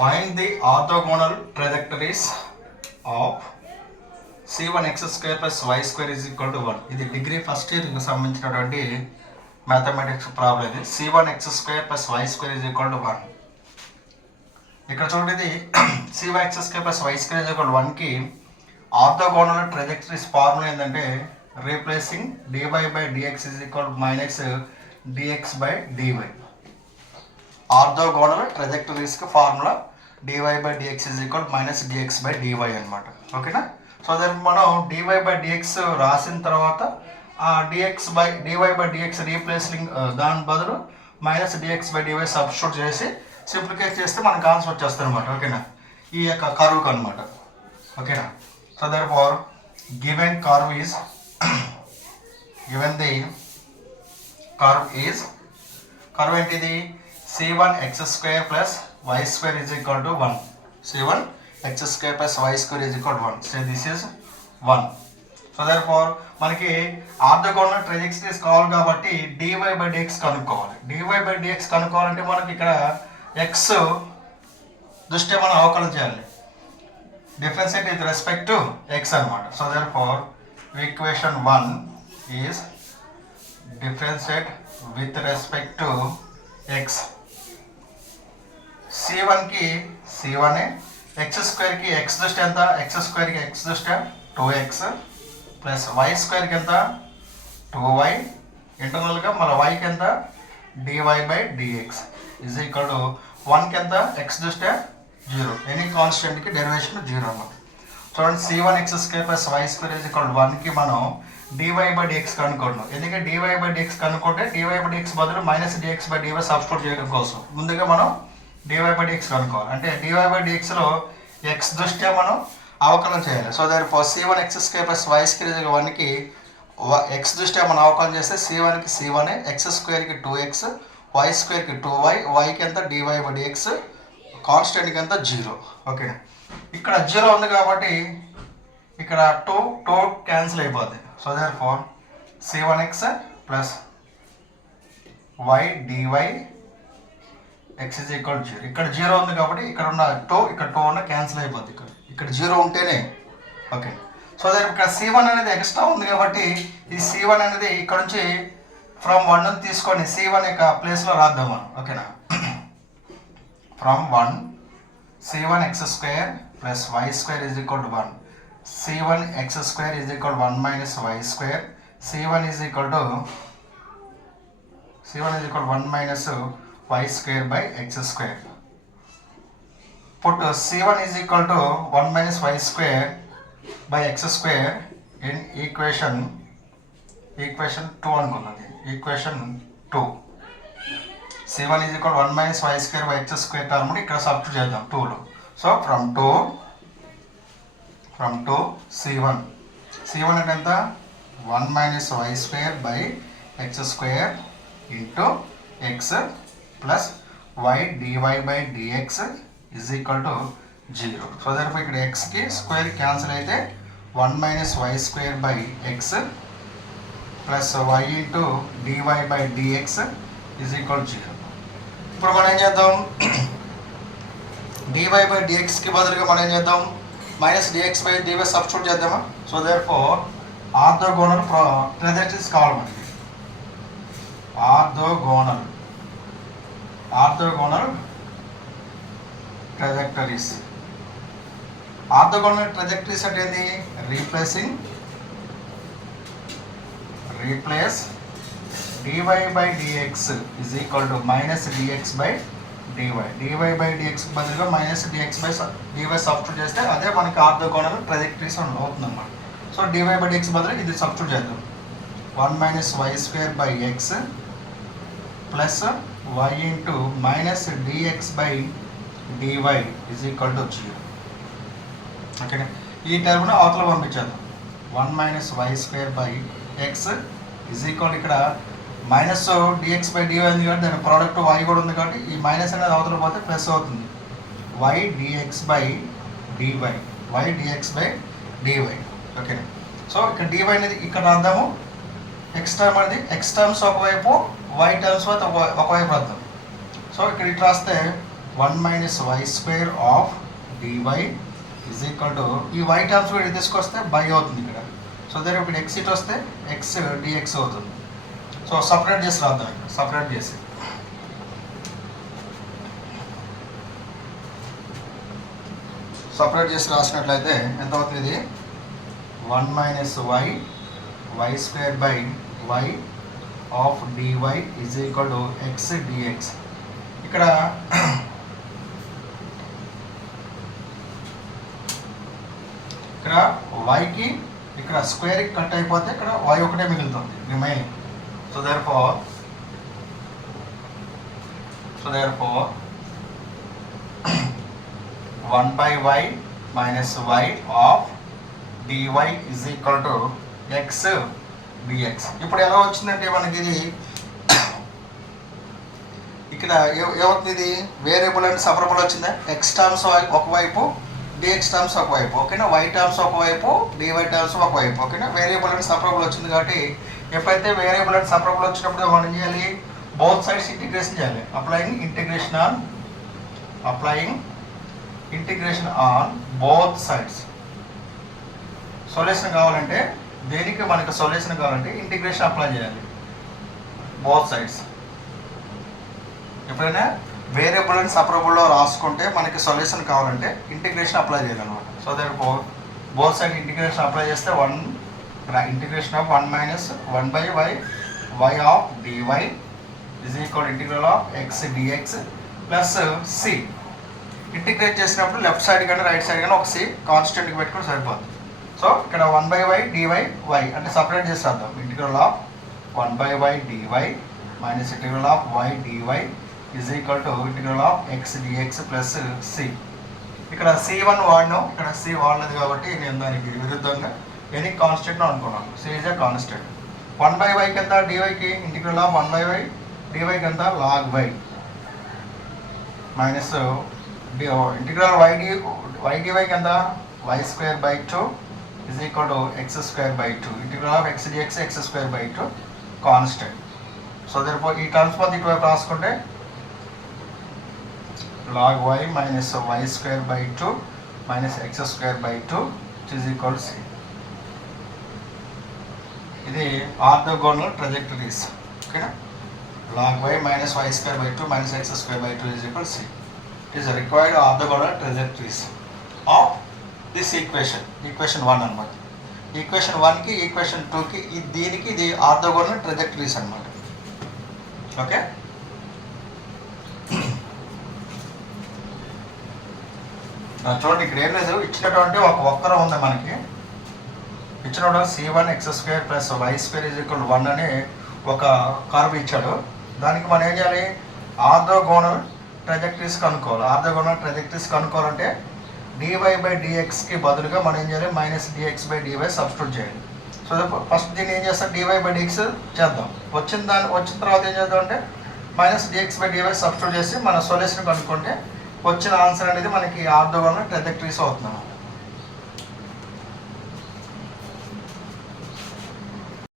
Find the orthogonal trajectories of c1 x square plus y square is equal to 1. ఇది degree first ఇయర్కి సంబంధించినటువంటి mathematics problem. ఇది c1 x square plus y square is equal to 1. ఇక్కడ చూడండి, c1 x square plus y square is equal to 1కి orthogonal ట్రజెక్టరీస్ formula ఏంటంటే replacing dy by dx is equal to minus dx by dy. Orthogonal ట్రజెక్టరీస్కి formula dy by dx is equal to minus dx by dy అనమాట. ఓకేనా? So దానికి మనం dy by dx రాసిన తర్వాత ఆ dy by dx రీప్లేసింగ్ దాని బదులు minus dx by dy substitute చేసి సింప్లిఫై చేస్తే మనకు ఆన్సర్ వచ్చేస్తుంది అనమాట. ఓకేనా? ఈ యొక్క కర్వ్కి అనమాట. ఓకేనా? So therefore given curve is given the curve is curve ఏంటిది c1 x square plus y square is equal to 1. c1 x square plus y square is equal to 1. So this is 1. So therefore మనకి orthogonal ట్రజెక్టరీస్ కావాలి కాబట్టి dy by dx కనుక్కోవాలి. dy by dx కనుక్కోవాలంటే మనకి ఇక్కడ x దృష్ట్యా మనం అవకలనం చేయాలి. differentiate with respect to x అనమాట. So therefore equation 1 is differentiate with respect to x. c1 కి c1 x స్క్వేర్ కి x దృష్ట్యా ఎంత, x స్క్వేర్ కి x దృష్ట్యా 2x ప్లస్ y స్క్వేర్ కి ఎంత 2y ఇంటర్నల్గా మన y కి ఎంత dy by dx is equal to 1 కి ఎంత x దృష్ట్యా 0. ఎనీ కాన్స్టెంట్కి డెరివేషన్ 0 అన్నమాట. చూడండి, c1 x square plus y square is equal to 1కి మనం dy by dx కనుక్కుంటున్నాం. ఎందుకంటే dy by dx కనుక్కుంటే dy by dx బదులు minus dx by dy substitute చేయడం కోసం ముందుగా మనం dy by dx కనుక్కోవాలి. అంటే dy by dxలో x దృష్ట్యా మనం అవకలనం చేయాలి. So therefore c1 x square plus y square 1కి x దృష్ట్యా మనం అవకలనం చేస్తే c1కి c1 x స్క్వేర్కి 2x y స్క్వేర్కి 2y yకి ఎంత dy by dx కాన్స్టెంట్కి ఎంత 0. ఓకే, ఇక్కడ 0 ఉంది కాబట్టి ఇక్కడ 2 క్యాన్సిల్ అయిపోద్ది. So therefore c1x plus y dy x is equal to 0. ఇక్కడ 0 ఉంది కాబట్టి ఇక్కడ ఉన్న 2 ఇక్కడ 2 ఉన్న క్యాన్సిల్ అయిపోద్ది. ఇక్కడ 0 ఉంటేనే ఓకే. సో ఇక్కడ c1 అనేది ఎక్స్ట్రా ఉంది కాబట్టి ఈ c1 అనేది ఇక్కడ నుంచి ఫ్రమ్ 1 తీసుకొని c1 యొక్క ప్లేస్లో రాద్దాం మనం. ఓకేనా? From 1 c1 x square plus y square is equal to 1. c1 x square is equal to 1 minus y square. c1 is equal to 1 minus y square by x square. Put c1 is equal to 1 minus y square by x square in equation 2 అనుకున్నది. equation 2 c1 is equal to 1 minus y square by x square term ఇక్కడ substitute చేద్దాం 2లో. So from 2 c1 అంటే ఎంత 1 minus y square by x square into x plus y dy by dx is equal to 0. So therefore ఇక్కడ xకి square cancel అయితే 1 minus y square by x plus y into dy by dx is equal to 0. ఇప్పుడు మనం ఏం చేద్దాం, dy by dxకి బదులుగా మనం ఏం చేద్దాం minus dx by dy substitute చేద్దామా. సో therefore ఆర్థోగోనల్ ట్రజెక్టరీస్ కావాలి మనకి. ఆర్థోగోనల్ ట్రజెక్టరీస్. ఆర్థోగోనల్ ట్రజెక్టరీస్ అంటే ఏంది, replace dy by dx is equal to minus dx by dy. dy by dx బదులుగా minus dx by dy substitute చేస్తే అదే మనకి ఆర్థోగోనల్ ట్రజెక్టరీస్ అవుతుంది అన్నమాట. సో dy by dx బదులు ఇది సబ్స్టిట్యూట్ చేద్దాం 1 minus y square by x plus y into minus dx by dy is equal to 0. Okay, ఈ టర్మ్ను అవతల పంపించేద్దాం 1 minus y square by x is equal ఇక్కడ మైనస్ dx by dy ఉంది కాబట్టి దాని product y కూడా ఉంది కాబట్టి ఈ మైనస్ అనేది అవతల పోతే ప్లస్ అవుతుంది y dx by dy. Okay, so ఇక్కడ dy అనేది ఇక్కడ రాద్దాము. x టర్మ్ అనేది x టర్మ్స్ ఒకవైపు y టర్మ్స్ ఒకవైపు రాద్దాం. సో ఇక్కడ ఇటు రాస్తే 1 minus y square of dy is equal to ఈ వై టర్మ్స్ కూడా తీసుకొస్తే బై అవుతుంది ఇక్కడ. సో దగ్గర ఇప్పుడు ఎక్స్ ఇట్ వస్తే ఎక్స్ డిఎక్స్ అవుతుంది. సో సపరేట్ చేసి రాద్దాం ఇక్కడ. సపరేట్ చేసి రాసినట్లయితే ఎంత అవుతుంది? ఇది 1 minus y square by y of dy is equal to x dx. ఇక్కడ వైకి ఇక్కడ స్క్వేర్కి కట్ అయిపోతే ఇక్కడ వై ఒకటే మిగులుతుంది remaining. So therefore 1 by y minus y of dy is equal to x dx. ఇప్పుడు ఎలా వచ్చిందంటే మనకి ఇది ఇక్కడ ఏమవుతుంది? ఇది వేరియబుల్ అండ్ సపరబుల్ వచ్చిందా? ఎక్స్ టర్మ్స్ ఒకవైపు, డిఎక్స్ టర్మ్స్ ఒకవైపు, ఓకేనా? వై టర్మ్స్ ఒకవైపు, డివై టర్మ్స్ ఒకవైపు, ఓకేనా? వేరియబుల్ అండ్ సపరబుల్ వచ్చింది కాబట్టి ఎప్పుడైతే వేరియబుల్ అండ్ సపరబుల్ వచ్చినప్పుడు మనం చేయాలి? బోత్ సైడ్స్ ఇంటిగ్రేషన్ చేయాలి. Applying integration on both sides. Solution కావాలంటే దేనికి మనకు సొల్యూషన్ కావాలంటే ఇంటిగ్రేషన్ అప్లై చేయాలి బోత్ సైడ్స్. ఎప్పుడైనా వేరియబుల్ అండ్ సపరబుల్లో రాసుకుంటే మనకి సొల్యూషన్ కావాలంటే ఇంటిగ్రేషన్ అప్లై చేయాలన్నమాట. So that both side integration apply చేస్తే integration of 1 minus 1 by y of dy is equal integral of x dx plus C. Integrate చేసినప్పుడు left side కానీ right side కానీ ఒక సి కాన్స్టెంట్కి పెట్టుకుని సరిపోతుంది. సో ఇక్కడ 1 బై వై డివై వై అంటే separate చేసి రాద్దాం. Integral of 1 by y dy minus integral of y dy is equal to integral of x dx plus c. ఇక్కడ C1 వాడినాం, ఇక్కడ సి వాడలేదు కాబట్టి నేను దానికి విరుద్ధంగా ఎనీ కాన్స్టెంట్ అనుకున్నాను. C is a constant. 1 by y కింద డివైకి integral of 1 by y dy కింద log y minus integral y dy కింద y square by 2 is equal to x square by 2. Integral of x dx x square by 2 constant. So దీనిపో ఈ terms మొత్తం ఇటువైపు రాసుకుంటే log y minus y square by 2 minus x square by 2 which is equal to c. ఇది orthogonal ట్రజెక్టరీస్, ఓకేనా? log y minus y square by 2 minus x square by 2 is equal to c. It is required orthogonal trajectories of this equation 1 అన్నమాట. Equation 1కి equation 2కి దీనికి ఇది orthogonal ట్రజెక్టరీస్ అన్నమాట. Okay, చూడండి ఇక్కడ ఏం లేదు, ఇచ్చినటువంటి ఒక వక్రం ఉంది మనకి. ఇచ్చినప్పుడు C1 x square plus y square is equal 1 అని ఒక కర్వ్ ఇచ్చాడు. దానికి మనం ఏం చేయాలి? ఆర్థోగోనల్ ట్రజెక్టరీస్ కనుక్కోవాలి. ఆర్థోగోనల్ ట్రజెక్టరీస్ కనుక్కోవాలంటే డివై బై డిఎక్స్కి బదులుగా మనం ఏం చేయాలి? Minus dx by dy substitute చేయాలి. సో ఫస్ట్ దీన్ని ఏం చేస్తాం? డివై బై డిఎక్స్ చేద్దాం. వచ్చిన తర్వాత ఏం చేద్దాం అంటే minus dx by dy substitute చేసి మన సొల్యూషన్ కనుక్కుంటే వచ్చిన ఆన్సర్ అనేది మనకి ఆర్థోగోనల్ ట్రజెక్టరీస్ అవుతున్నాం.